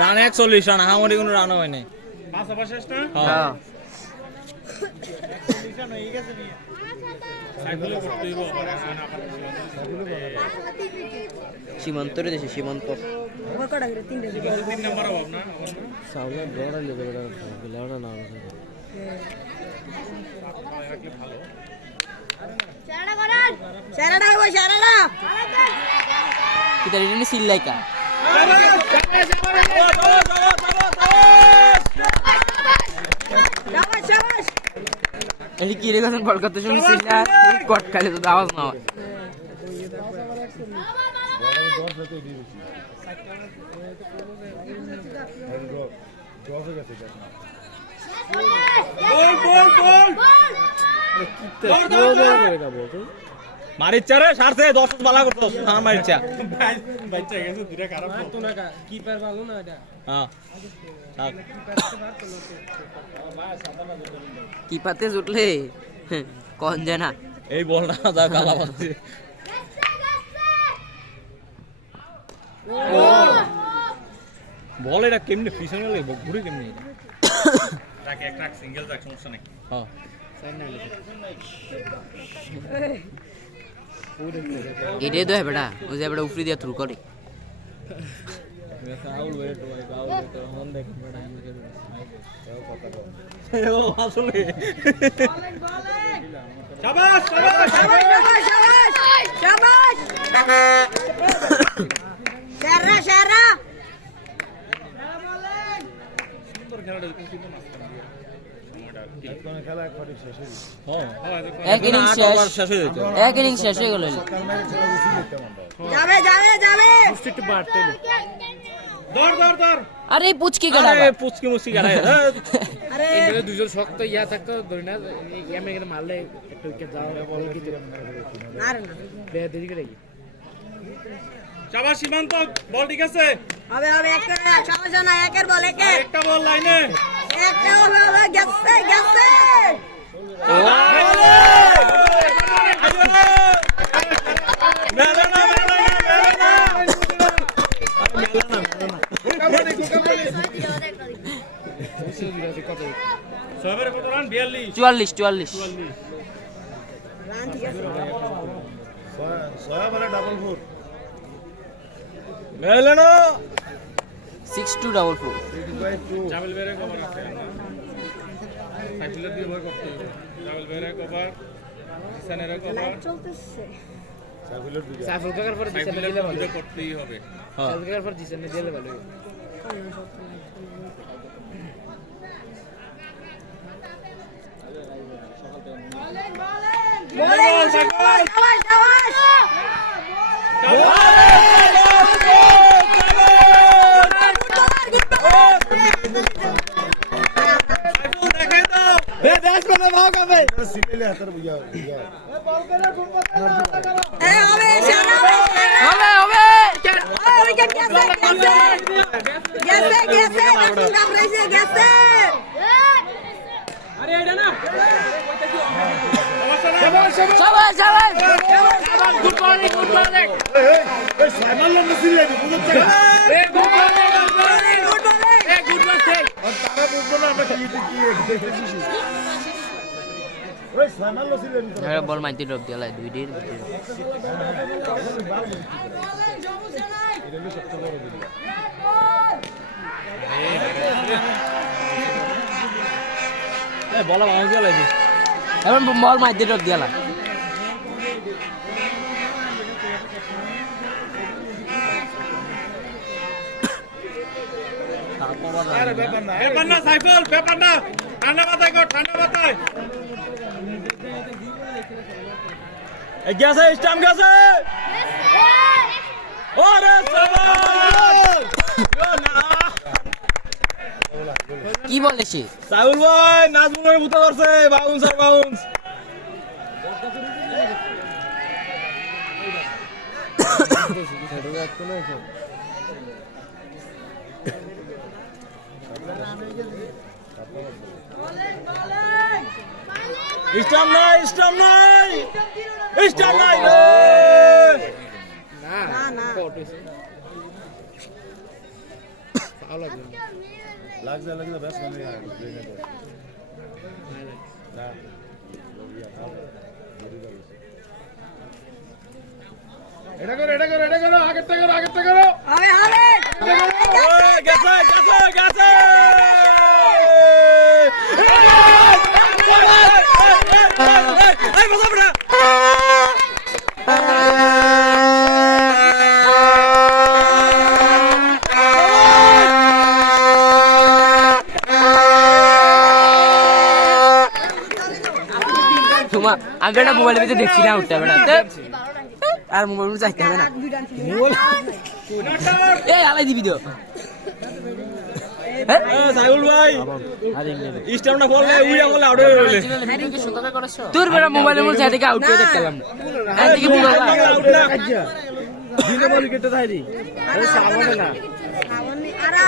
run 41 run আমারই কোনো run হয় নাই হ্যাঁ সীমান্তরে দেশে সীমান্ত kita ini silaika ini kiri kan bal kata cuma sila kuat kali itu awas nawa মারিচ্ছা রে সারছে 10 বালা করছস না মারিচ্ছা বাইচ্চা গেছে দুইটা খারাপ তো না কিপার ভালো না এটা হ্যাঁ কিপাতে জুটলে কোন জানা এই বলটা যা গালা বাজছে বল এটা কেমনে পিছনে লাগবে ঘুরে কেমনে ট্রাক এক ট্রাক সিঙ্গেল ট্রাক সমস্যা নাই হ্যাঁ এটা তো है बेटा मुझे बेटा ऊपरी दिया थ्रू करे আউল বেরে তো ভাই আউল বেরে তো হন দেখ বেটা আমাকে ও আসলে শাবাশ শাবাশ শাবাশ শাবাশ শারা শারা সুন্দর খেলাটা কিন্তু না খেলা একবারে শেষ হয়ে গেল এক ইনিংস শেষ হয়ে গেল যাবে যাবে যাবে একটু বাড়তে দর দর দর আরে পুচকি গেল আরে পুচকি মুচকি গেল আরে এই দুজন শক্ত ইয়া থাকতো ধরে না এমএ এখানে মারলে একটু উইকেট যাও বল কি আর না বে দেরি করে কি শাবাশ সীমান্ত বল ঠিক আছে হবে হবে একটা সমস্যা না একের বল একে একটা বল লাইনে একটা বল হবে গেছে গেছে সবের কত রান 42 44 রান ঠিক আছে ছয় বলে ডাবল ফোর মেলেনো 6244 ডাবল বেরে কভার আছে সাইকেল দিয়ে ভয় করতে হবে ডাবল বেরে কভার জিসানের কভার লাইট চলতেছে সাইফুল কাকার পর দিছেন সাইকেল দিলে ভালো দিয়ে করতেই হবে সাইফুল কাকার পর দিছেন দিলে ভালো বোলিং শাবাশ শাবাশ হবে শারা হবে উইকেট গেছে গেছে গেছে রাসুল গাবরাইছে গেছে আরে এটা না সবাই গুড মর্নিং গুড মর্নিং বল মাইতে ড্রপ দিয়া লাই 2 দিন বলা ভাঙা দিয়ে লাগে এখন বল মাইতে ড্রপ দিয়া লাই পেপার না সাইকেল পেপার না ঠান্ডা মাথায় কর ঠান্ডা মাথায় গেছে স্টাম্প গেছে ওরে কি বলে সে সাইউল ভাই নাজমুলের ভূত ধরছে বাউন্স আর বাউন্স স্টাম্প নাই আউট হয়েছে ফাউল লাগবে লাগছে ব্যাস মানে না এটা করো আগের থেকে করো হবে হবে ওই গেছে এই বসা বড়া তোমার আমি একটা মোবাইলের ভিতরে দেখছি না উঠতে হবে না আর মোবাইল চাইতে হবে না এই আলাই দিবি তো সাইউল ভাই স্টামনা বললে উইয়া বলে আউট হয়ে গেলে তোর বেটা মোবাইলের মধ্যে চাইতে আউট হয়ে দেখলাম না এদিকে মোবাইল আউট না দিনে বল কেটে থাইরি আরে সামনে না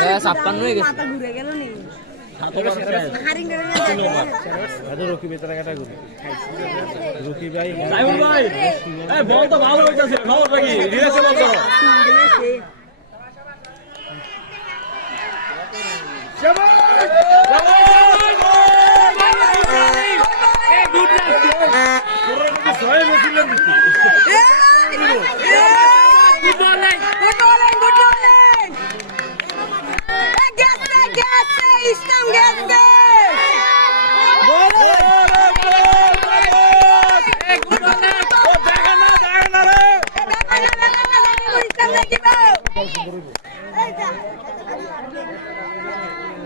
এ 56 হয়ে গেছে মাথা ঘুরে গেল নি হারিং করে আজ রকি বেতরা কাটা গুলি রকি ভাই সাইউল ভাই এই বল তো ভালো হইতাছে খবর নাকি রিলেক্স বল করো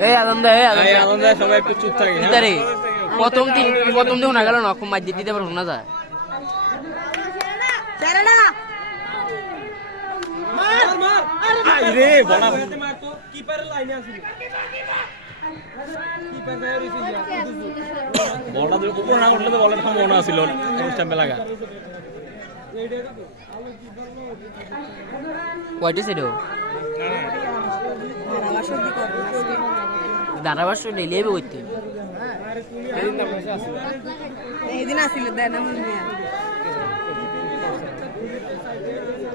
এই আনন্দ সবাই একটু চুপ থাকে ইতারে প্রথম দিন না গেল না খুব মাইর দিতে পারবো না যায় রে বড়া বলটা তুই উপর না উঠলে তো বলের মনে আছিল স্ট্যাম্পে লাগা কয়টা ছিল ধারাবাস ডেলি এবে করতে এইদিন আসিল দেন আমি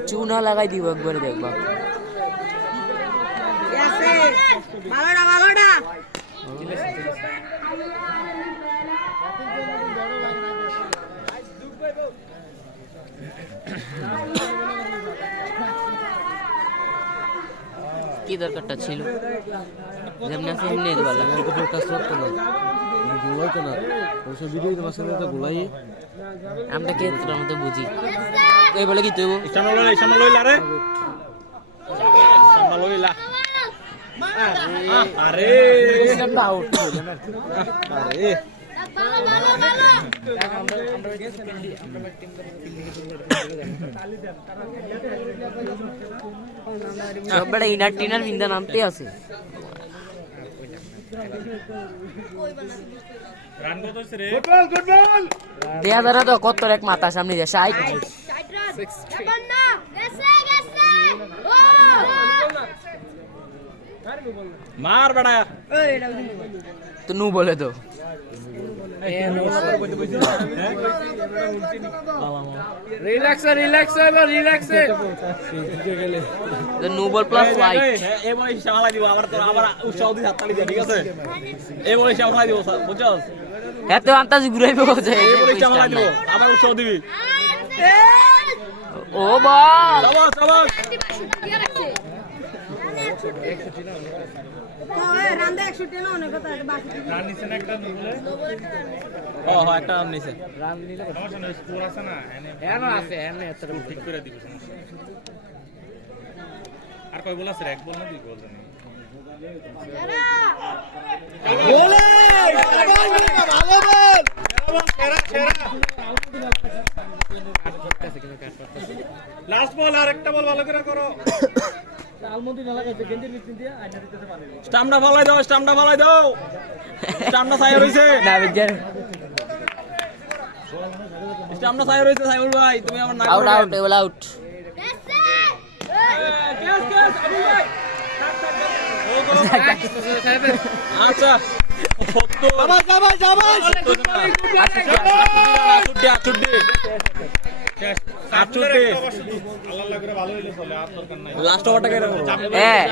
চুনা লাগাই দিব একবারে দেখবা আছে ভালোটা কি দরকারটা ছিল যেমন আছে এমনি দিতে পারলাম তো ফোকাস করতে না গুলাই তো না ওই সব ভিডিও তোমার সাথে তো গুলাই আমরা কে তোর মধ্যে বুঝি এই বলে কি তুই সামনে লইলা রে সামনে লইলা আরে আউট আরে সব বড় ইনার টিনার বিন্দা নামতে আছে রান কত হইছে রে গুড বল দেয়া যারা তো কত এক মাথা সামনে যায় 60 মার বেটা তো নু বলে তো রিল্যাক্স তো নু বল প্লাস লাইট এই বলে শালা দিব আবার তোর আবার উৎসাহ দি হাততালি দে ঠিক আছে এই বলে শালা দিব বুঝছস এত আন্তাজ ঘুরাইবে যায় এই বলে শালা দিব আবার উৎসাহ দিবি ও বল শাবাশ রান্দা 100 না অনেক কথা বাকি রান নিছেন একটা বলে ও হ্যাঁ একটা রান নিছে রান নিলে সমস্যা নাই স্কোর আছে না এনে আছে এনে এত ঠিক করে দিব সমস্যা আর কয় বল আছে এক বল না দুই বল জানি লাস্ট বল আর একটা বল ভালো করে করো স্টাম্পটা ফালাই দাও স্টাম্পটা সাইড হইছে না বিজার স্টাম্পটা সাইড হইছে সাইউল ভাই তুমি আমার না আউট এগুলা আউট আচ্ছা যাবাই ছুটি 68 আল্লাহ করে ভালো হইলে চলে আর দরকার নাই লাস্ট ওভারটা কেটে হ্যাঁ